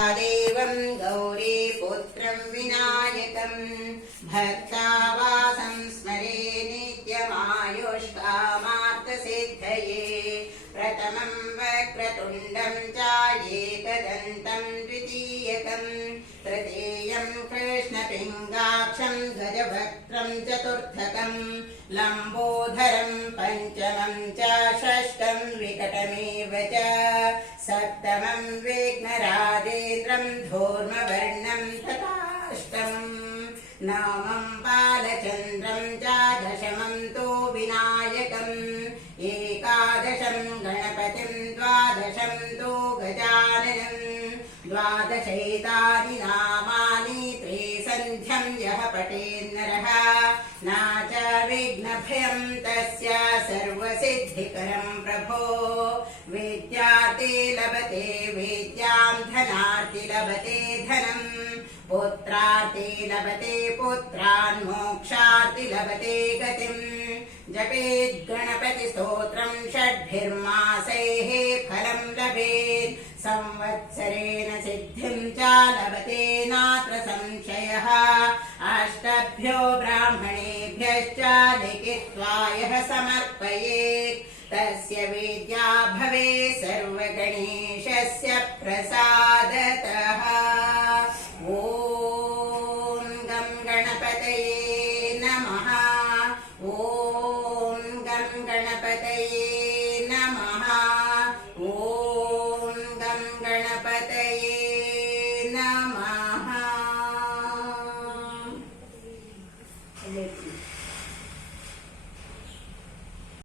देवं गौरीपुत्रं विनायकं भक्तावासं स्मरे नित्यमायुष्कामार्थसिद्धये प्रथमं वक्रतुण्डं च एकदन्तं द्वितीयकं तृतीयं कृष्णपिङ्गाक्षं गजवक्त्रं चतुर्थकं लम्बोदरं पञ्चमं च षष्ठं विकटमेव च सप्तमं विघ्नराजेन्द्रं धूर्मवर्णं तथाष्टमम् नवमं बालचन्द्रं च दशमं तु विनायकम् एकादशं गणपतिं द्वादशं तु गजाननं द्वादशैतानि नामानि त्रिसन्ध्यं यः पठेन्नरः न च विघ्नभयं तस्य सर्वसिद्धिकरं प्रभो विद्यार्थे लभते विद्यां धनार्थे लभते धनम् पुत्रार्थे लभते पुत्रान् मोक्षार्थे लभते गतिम् जपेत् गणपतिस्तोत्रं षड्भिर्मासैः फलं लभेत् संवत्सरेण सिद्धिं च लभते नात्र संशयः अष्टभ्यो ब्राह्मणेभ्यश्च लिखित्वा यः समर्पयेत् तस्य विद्या भवेत् सर्वगणेशस्य प्रसादतः। ॐ गं गणपतये नमः। ॐ गं गणपतये नमः।